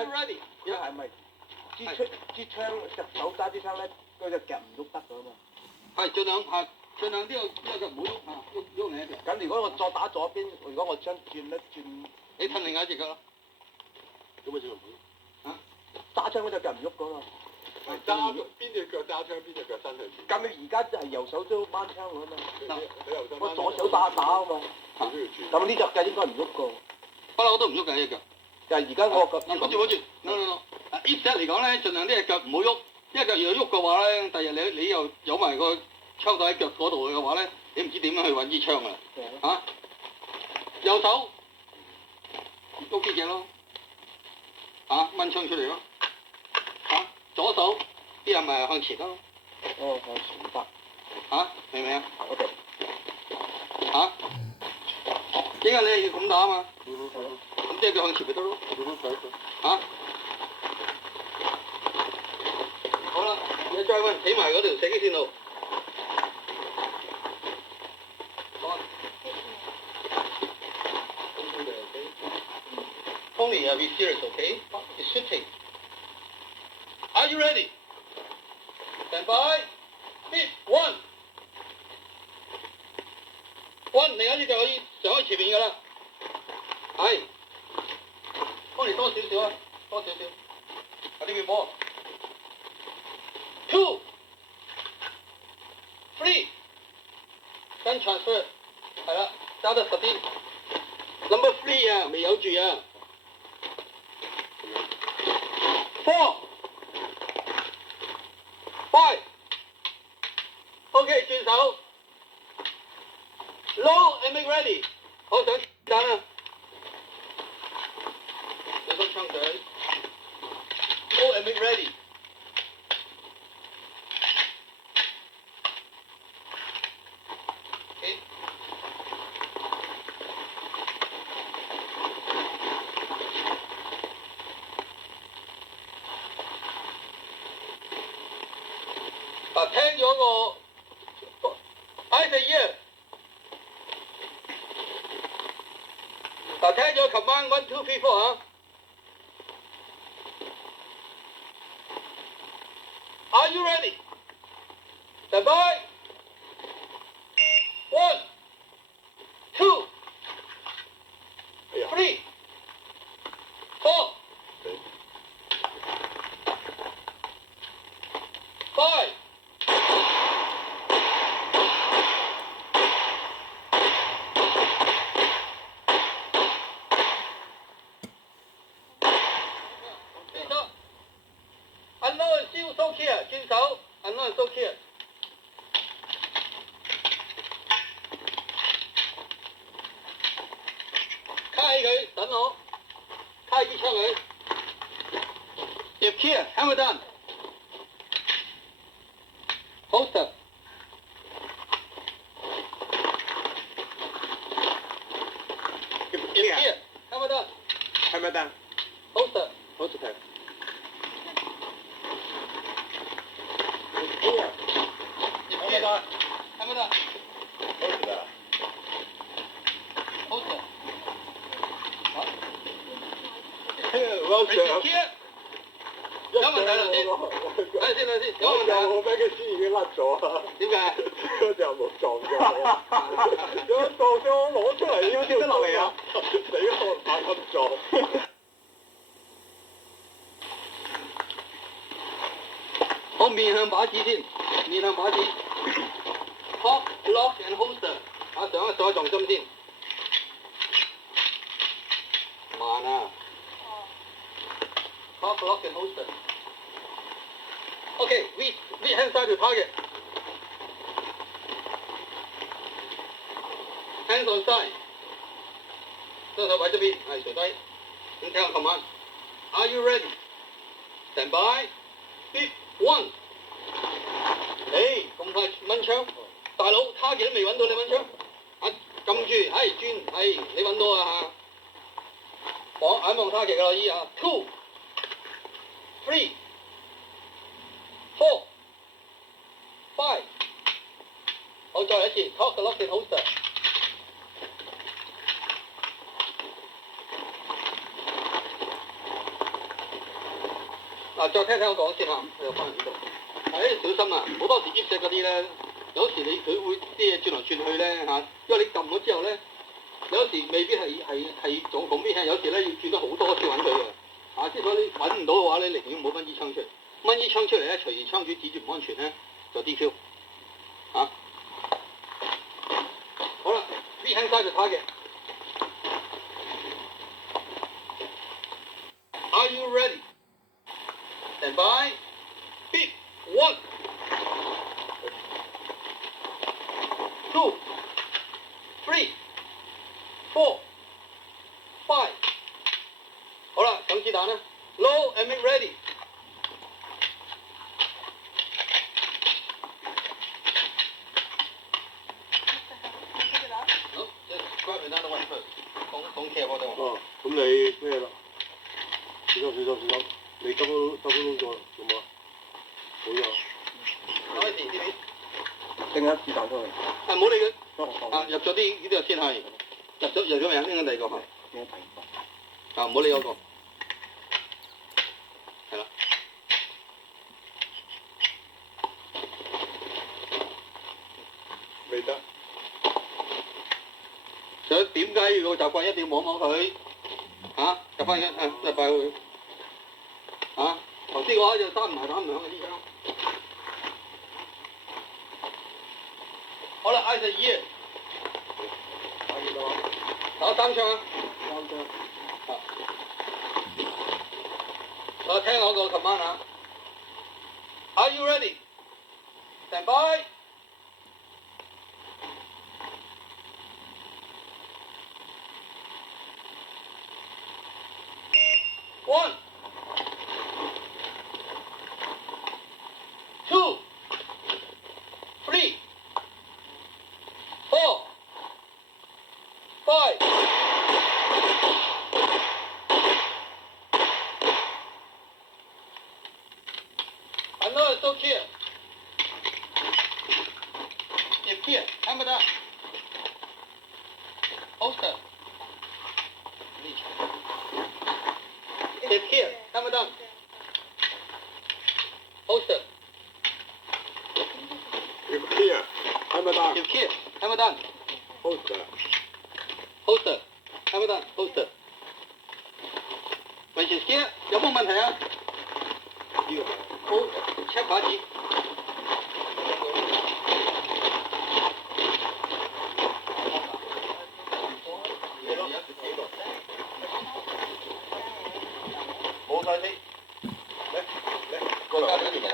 Are you ready？佢係咪支槍隻手揸支槍咧，佢就夾唔喐得㗎嘛？係盡量呢個就唔好喐嚇，喐你一隻。咁如果我再打左邊，如果我槍轉一轉，你褪另外一隻腳咯。咁咪就唔好。揸槍嗰隻腳唔喐㗎嘛。揸邊隻腳揸槍，邊隻腳伸去前。咁你而家就係右手都掹槍㗎嘛？你右手我左手打啊嘛。咁呢隻腳應該唔喐㗎。不嬲都唔喐嘅呢隻腳。就係而家我個。嗱，保住。no。呢隻嚟講咧，盡量呢隻腳唔好喐，一隻腳如果喐嘅話咧，第日你又有埋個槍袋喺腳嗰度嘅話咧，你唔知點樣去揾支槍啊！嚇，右手喐呢隻咯，掹槍出嚟咯，左手啲人咪向前咯。哦，向前得。明唔明啊 ？OK。依家你係要咁打啊嘛。咁即係佢向前咪得咯。好啦，而家再揾起埋嗰條射擊線路。Tony, be serious, okay? It's shooting. Are you ready? Stand by. Hit one. One， 另一隻就可以上喺前面㗎啦。係。Tony 多少少啊？多少少。快啲俾波。Two, three， 跟 transfer， 係啦，揸得實啲。Number 3啊，未有住啊。4, 5， OK， 轉手。Low and make ready， 好上彈啦。小心槍嘴。Low and make ready。聽咗個 I say yes。聽咗 command 1 2 3 4 Are you ready? Stand by. 1, 2, 3, 4, 5。收 key 轉手 ，unknown 收 key。卡起佢，等我，卡支槍佢。入 key，hammer down。holster。入 key，hammer down。hammer down。holster。holster。睇唔得？好嘅。好。有問題啦先。睇先，有問題。我俾佢先已經甩咗啦。點解？嗰隻冇撞咗。有撞咗我攞出嚟，要跌得落嚟啊！死我唔敢咁撞。我面向靶子先，面向靶子。Cock, lock and holster， 上一重心先。慢啊。Cock, lock and holster。Okay, we hand side to target。Hands on side。雙手擺側邊，係垂低。咁聽下 command。Are you ready? Stand by. Hit one。咁快掹槍？大佬，target都未揾到你掹槍，撳住，轉，你揾到啊嚇，眼望 target 㗎啦依啊 ，2, 3, 4, 5， 好再嚟一次 ，cock lock and holster。嗱，再聽聽我講先嚇，又翻嚟呢度。小心啊！好多時醃石嗰啲咧，有時佢會啲嘢轉來轉去咧嚇，因為你撳咗之後咧，有時未必係總共邊，有時咧要轉咗好多次揾佢嘅。即係所以你揾唔到嘅話咧，寧願唔好掹支槍出嚟。掹支槍出嚟咧，隨時槍主指住唔安全咧，就 DQ。好啦，behind side the target。Are you ready? Stand by. Beep. 1, 2, 3, 4, 5。好啦，上子彈啦。Low and make ready。好，just grab another one first。don't care about that one。哦，咁你咩啦？小心，你收工咗啦，做嘛？好咗。攞啲電啲。掟一子彈出去。唔好理佢。入入咗啲呢啲先係。入咗未啊？應該第二個係。掟第二個。唔好理嗰個。係啦。未得。想點解要個習慣一定要摸佢？入翻去，入翻去。頭先嘅話就閂唔埋打唔響嘅啲槍。好啦，eyes and ears。打3槍啊！我聽我個 command 啊。Are you ready? Stand by. One, 2, 3, 4, 5。Another so clear. If clear, hammer down. Holster. If clear, hammer down. Holster. If clear，係咪得 If clear, hammer down. ？Holster。Holster. Hammer down. Holster. When she's clear，有冇問題啊？呢好，check 把子。冇晒先。過嚟呢條攞。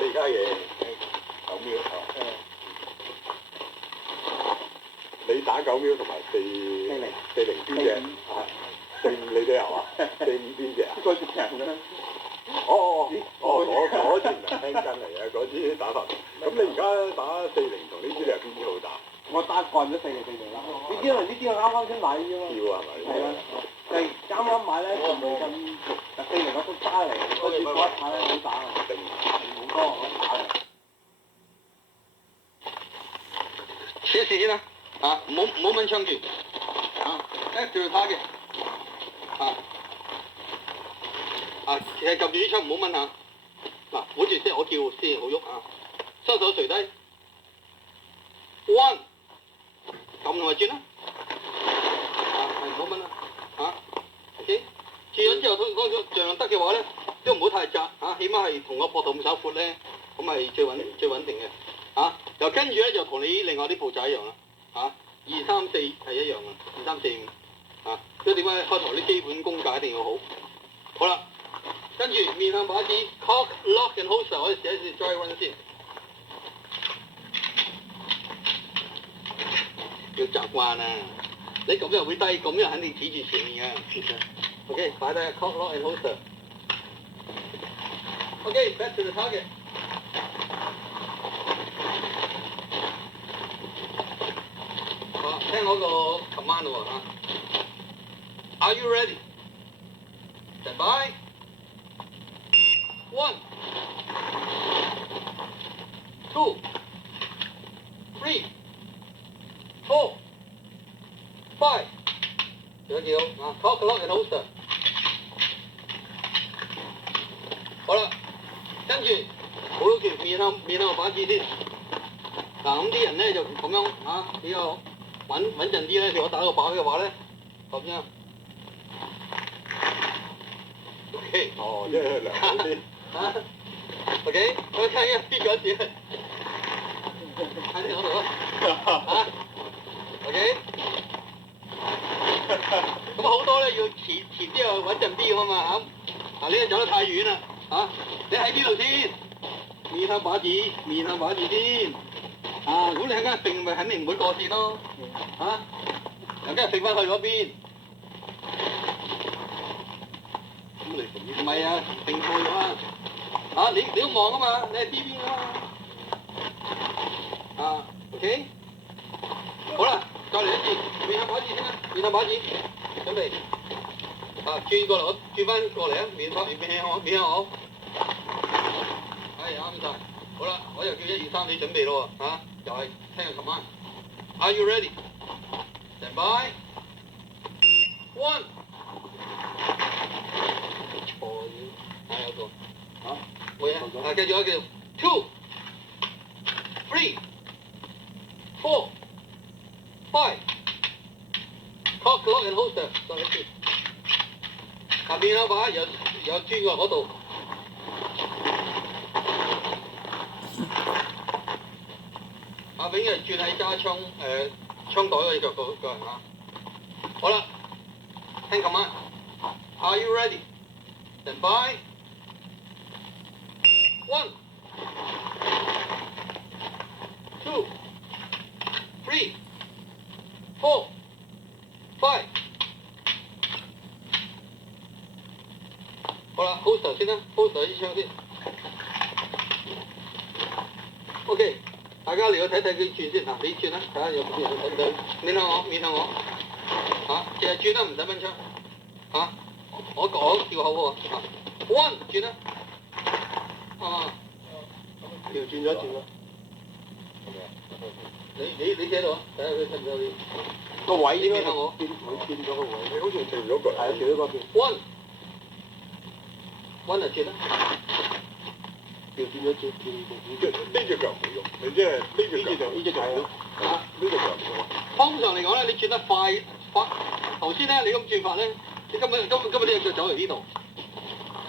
你而家嘅9秒你打9秒同埋440邊隻？45你都有啊？45邊隻啊？嗰隻長嘅。嗰支唔係輕筋嚟嘅，嗰支打法。咁你而家打40同呢支你係邊支好打？我打慣咗40啦。呢啲我啱啱先買啫嘛。跳係咪？係啊，就係啱啱買咧，就冇咁40嗰幅揸嚟，嗰次嗰一下咧好打啊，好多好打嘅。試一試先啦，唔好掹槍住， back to the target。其實撳住啲槍唔好掹下。嗱，好似先我叫先好喐啊！雙手垂低 ，one， 撳同埋轉啦，係唔好掹啦，OK， 轉咗之後，盡量得嘅話咧，都唔好太窄起碼係同個膊頭咁手闊咧，咁係最穩定嘅又跟住咧就同你另外啲步驟一樣啦2、3、4係一樣嘅，2、3、4、5所以點解開頭啲基本功架一定要好。好啦。跟住面向靶子 ，cock lock and holster， 我哋試一試 dry run 先。要習慣你咁又會低，咁又肯定指住前面嘅。OK， 擺低 cock lock and holster。OK，back to the target。好，聽我個 command 喎Are you ready? Stand by. 1, 2, 3, 4, 5，仲有幾好cock lock and holster。好啦，跟住好多條面向靶子先。咁啲人咧就咁樣比較穩陣啲咧。譬如我打個靶嘅話咧，咁樣。OK。即係良好啲。OK， 我睇下邊個字喺我度OK， 咁好多咧要前啲又穩陣啲咁嘛你走得太遠啦你喺邊度先？面向靶子先如果你喺間揈咪肯定唔會過線咯又跟住揈翻去嗰邊。唔係揈錯咗你都望嘛，你係邊邊OK， 好啦，再嚟一次，面向靶子先啦，面向靶子，準備轉過嚟，我轉翻過嚟面向我，啱晒，好啦，我又叫1、2、3，你準備咯又係聽個 command。Are you ready? Stand by. 1。有個冇嘢繼續2、3、4、5 cock lock and holster， 再一次。面向靶有轉過嗰度。永遠轉喺揸槍槍袋嗰隻腳好啦，聽command。Are you ready? Stand by. 1, 2, 3, 4, 5。好啦 ，holster 先啦 ，holster 支槍先。OK， 大家嚟去睇睇佢轉先你轉啦，睇下有冇人睇唔睇？面向我淨係轉啦，唔使掹槍我講笑口喎1轉啦。調轉咗。你寫度睇下佢睇唔睇個位應該見我變咗個位。你好似調咗個。係調咗嗰邊。1就轉啦。調轉咗轉。呢隻腳唔會喐，你即係呢隻腳唔喐。呢隻腳唔喐。通常嚟講咧，你轉得快，頭先咧你咁轉法咧，你根本呢隻腳走嚟呢度，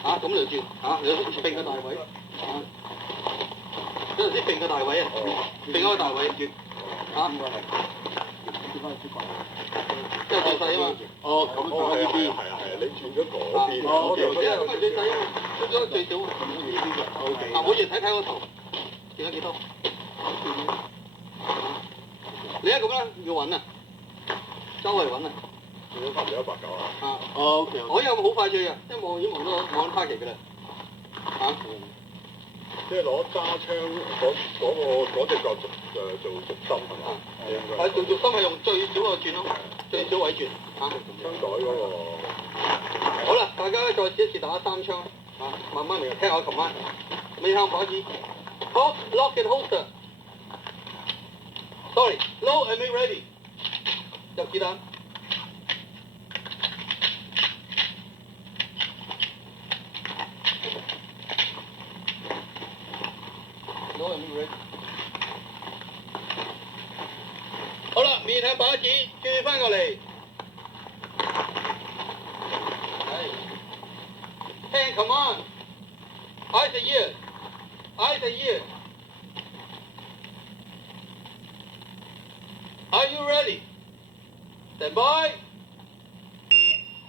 咁就轉，你並個大位，嗰陣時並個大位並個大位轉，即係最細嘛。咁係你轉咗嗰邊。咁咪最細轉咗最少。每人睇個頭，轉咗幾多？你咁啦，要穩周圍穩轉咗差唔多190OK。我有好快脆因為我已經望到target㗎啦。即係攞揸槍嗰隻腳做軸心係嘛？做軸心係用最少個轉咯，最少位轉槍袋嗰個。好啦，大家再試一試打3槍慢慢嚟聽我command。面向靶子 ，cock lock and holster。Sorry, low and make ready。入子彈。面向靶子，轉翻過嚟。Hand command. Eyes and ears. Eyes and ears. Are you ready? Stand by.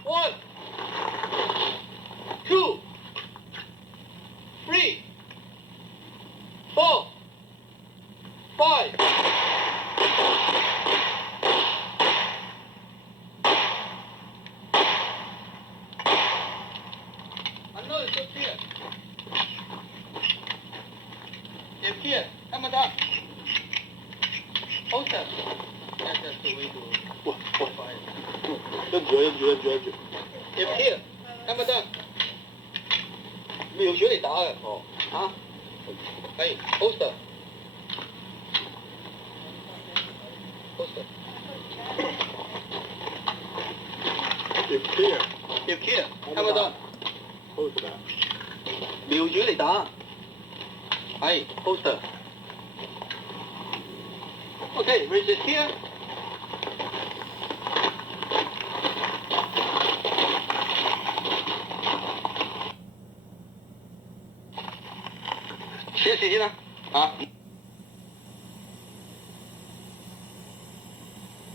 1, 2, 3, 4, 5. Another step here. Step here. Come on down. Hold step. That's the way to. 哇哇！跟住跟住跟住跟住。Step here. Come on down. 瞄住嚟打嘅。哦。嚇？係 hold step. Hold step. Step here. Step here. Come on down. Hold step. 瞄住嚟打。係 hold step. Okay, raise it here. Share 先啦，嚇。